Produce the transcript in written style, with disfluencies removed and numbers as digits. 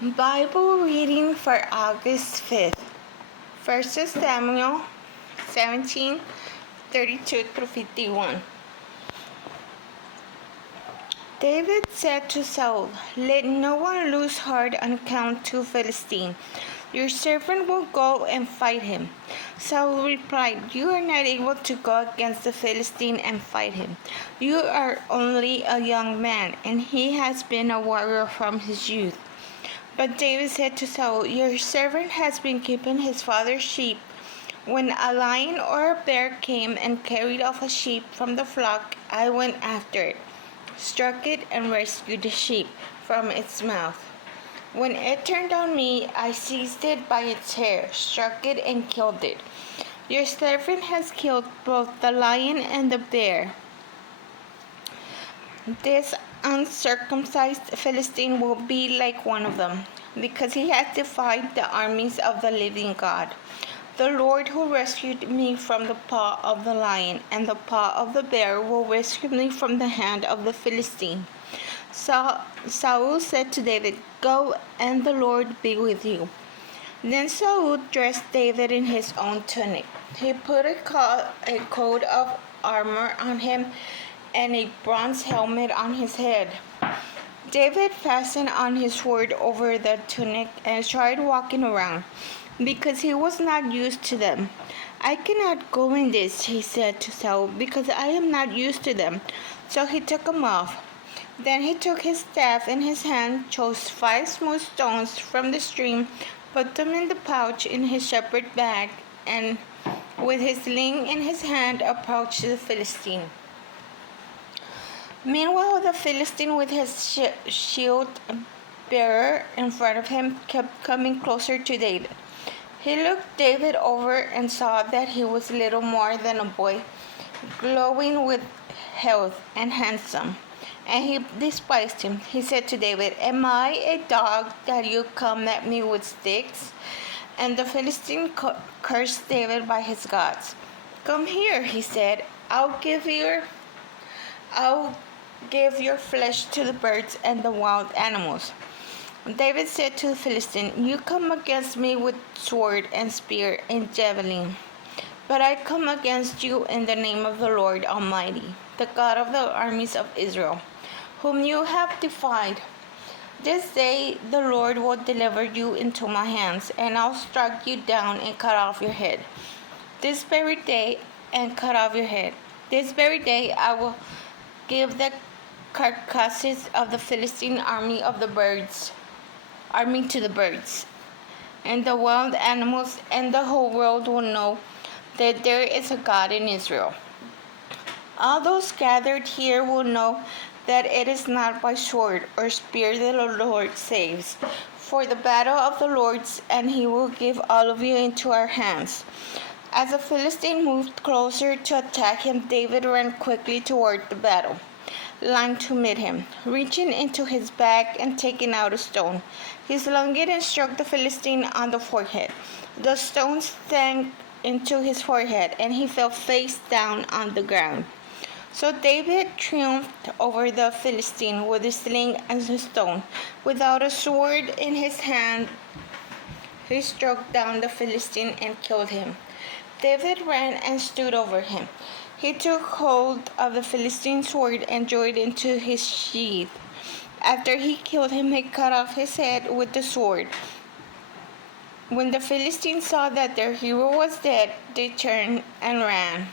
Bible reading for August 5th. 1 Samuel 17:32 through 51. David said to Saul, "Let no one lose heart on account of Philistine. Your servant will go and fight him." Saul replied, "You are not able to go against the Philistine and fight him. You are only a young man, and he has been a warrior from his youth." But David said to Saul, "Your servant has been keeping his father's sheep. When a lion or a bear came and carried off a sheep from the flock, I went after it, struck it, and rescued the sheep from its mouth. When it turned on me, I seized it by its hair, struck it, and killed it. Your servant has killed both the lion and the bear. This uncircumcised Philistine will be like one of them, because he has defied the armies of the living God. The Lord who rescued me from the paw of the lion and the paw of the bear will rescue me from the hand of the Philistine." Saul said to David, "Go, and the Lord be with you." Then Saul dressed David in his own tunic. He put a coat of armor on him and a bronze helmet on his head. David fastened on his sword over the tunic and tried walking around, because he was not used to them. "I cannot go in this," he said to Saul, "because I am not used to them." So he took them off. Then he took his staff in his hand, chose 5 smooth stones from the stream, put them in the pouch in his shepherd bag, and with his sling in his hand approached the Philistine. Meanwhile, the Philistine, with his shield bearer in front of him, kept coming closer to David. He looked David over and saw that he was little more than a boy, glowing with health and handsome, and he despised him. He said to David, "Am I a dog that you come at me with sticks?" And the Philistine cursed David by his gods. "Come here," he said. I'll give your flesh to the birds and the wild animals." David said to the Philistine, "You come against me with sword and spear and javelin, but I come against you in the name of the Lord Almighty, the God of the armies of Israel, whom you have defied. This day the Lord will deliver you into my hands, and I'll strike you down and cut off your head. This very day I will give the carcasses of the Philistine army to the birds, and the wild animals, and the whole world will know that there is a God in Israel. All those gathered here will know that it is not by sword or spear that the Lord saves, for the battle of the Lord's, and he will give all of you into our hands." As the Philistine moved closer to attack him, David ran quickly toward the battle line to meet him. Reaching into his bag and taking out a stone, he slung it and struck the Philistine on the forehead. The stone sank into his forehead, and he fell face down on the ground. So David triumphed over the Philistine with a sling and a stone. Without a sword in his hand, he struck down the Philistine and killed him. David ran and stood over him. He took hold of the Philistine's sword and drew it into his sheath. After he killed him, he cut off his head with the sword. When the Philistines saw that their hero was dead, they turned and ran.